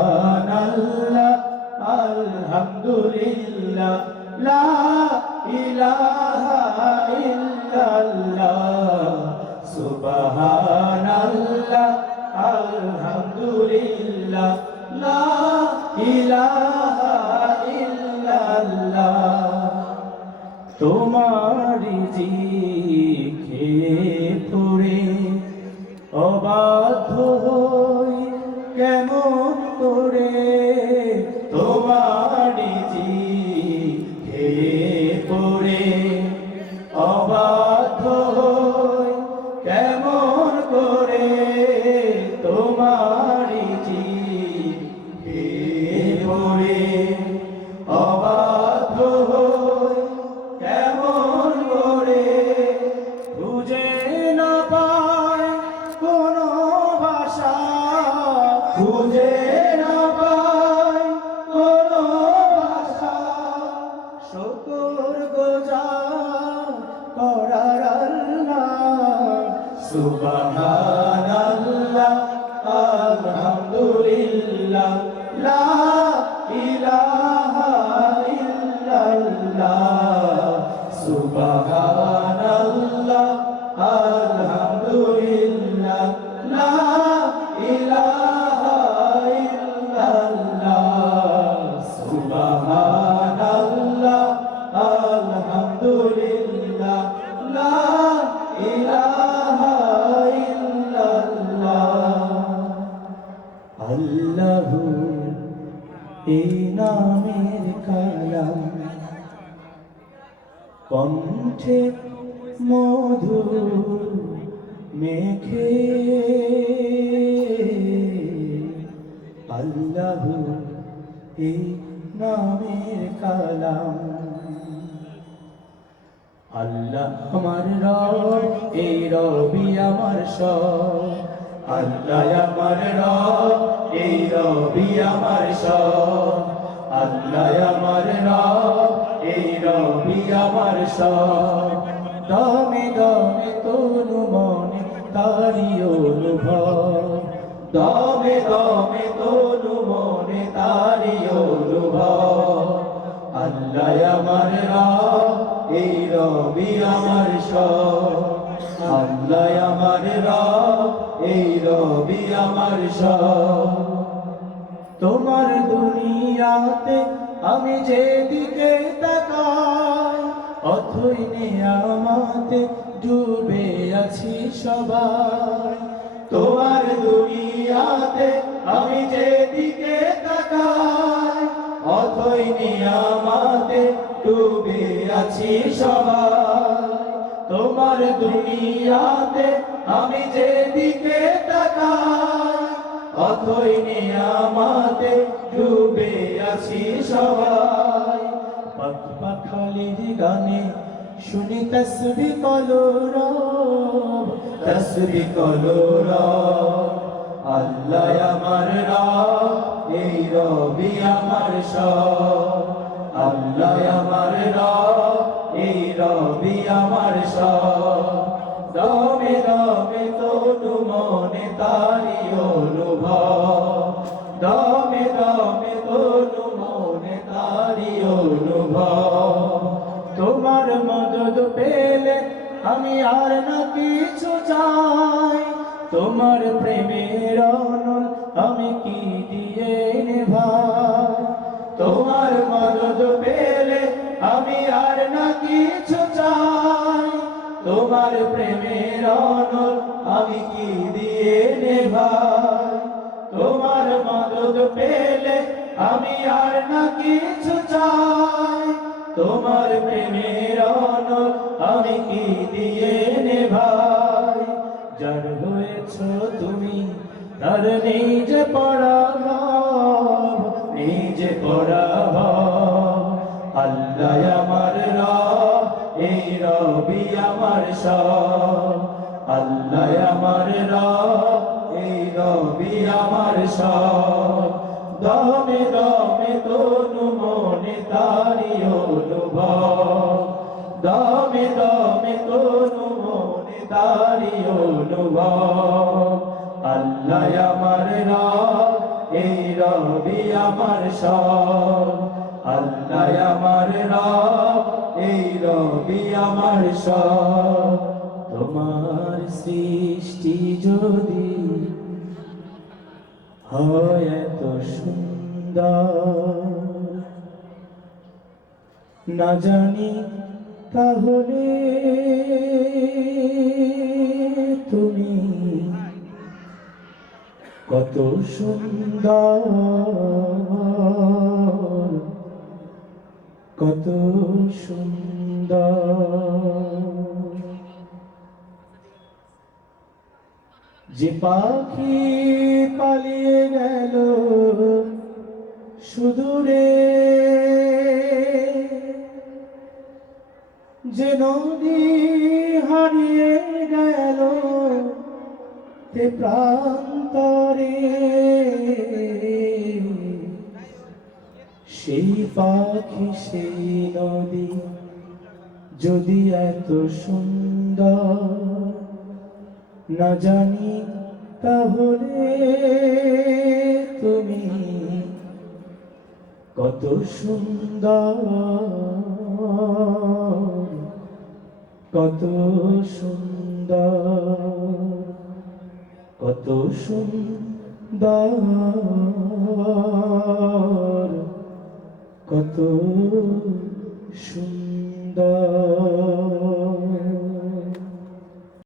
সুবহানাল্লাহ আলহামদুলিল্লাহ লা ইলাহা ইল্লাল্লাহ সুবহানাল্লাহ আলহামদুলিল্লাহ লা ইলাহা ইল্লাল্লাহ তোমারি জিকে পড়ে অবাধ্য হই কেমন করে তোমারি জিকে পড়ে অবাধ্য হই কেমন করে তোমারি জিকে পড়ে অবাধ্য হই কেমন করে খুঁজে না পায় কোনো ভাষা খুঁজে না পায় কোনো ভাষা শুকর গুজার করার আল্লাহ সুবহানাল্লাহ আলহামদুলিল্লাহ লা ইলাহা ইল্লাল্লাহ সুবহানাল্লাহ আলহামদুলিল্লাহ লা ইলাহা ইল্লাল্লাহ সুবহানাল্লাহ আলহামদুলিল্লাহ লা ইলাহা ইল্লাল্লাহ আল্লাহু এই নামের কালাম কণ্ঠে মধুর মেখে আল্লাহ এই নামের কালাম আল্লাহ আমার রব এই রবি আমার সব আল্লাহ আমার রব এই রবি আমার সব আল্লাহ আমার রব এই রবি আমার সব দমে দমে তনু মনে তারি অনুভব দমে দমে তনু মনে তারি অনুভব আল্লাহ আমার রব এই রবি আমার সব আল্লাহ আমার রব এই রবি আমার সব তোমার দুনিয়াতে আমি যেদিকে তাকাই অথই নিয়ামতে ডুবে আছি সবাই তোমার দুনিয়াতে আমি যেদিকে তাকাই অথই নিয়ামতে ডুবে আছি সবাই তোমার দুনিয়াতে আমি যেদিকে তাকাই অথই নিয়ামতে ডুবে আছি সবাই পাক পাখালির গানে শুনি তসবিহ কলরব তসবিহ কলরব আল্লাহ আমার রব এই রবি আমার সব আল্লাহ আমার রব এই রবি আমার সব দমে দমে তনু মনে তারি অনুভব দমে দমে তনু মনে তারি অনুভব তোমার মদদ পেলে আমি আর না কিছু চাই তোমার প্রেমের অনল আমি কি দিয়ে নেভাই তোমার মদদ পেলে আমি আর না কিছু চাই তোমার প্রেমের অনল আমি কি দিয়ে নেভাই তোমার মদদ পেলে আমি আর না কিছু চাই তোমার প্রেমের অনল আমি কি দিয়ে নেভাই যার হয়েছ তুমি তার নিজে পরাভব নিজে পরাভব আল্লাহ আমার রব এই রবি আমার সব আল্লাহ আমার রব এই রবি আমার সব দমে দমে তনু মনে তারি অনুভব দমে দমে তনু মনে তারি অনুভব আল্লাহ আমার রব রবি আমার সব, আল্লাহ আমার রব, এই রবি আমার সব। তোমার সৃষ্টি যদি হয় এত সুন্দর, না জানি তাহলে তুমি কত সুন্দর, কত সুন্দর। যে পাখি পালিয়ে গেল সুদূরে, যে নদী হারিয়ে গেল তে প্রান্তরে, সেই পাখি সেই নদী যদি এত সুন্দর, না জানি তাহলে তুমি কত সুন্দর, কত সুন্দর, কত সুন্দর, কত সুন্দর।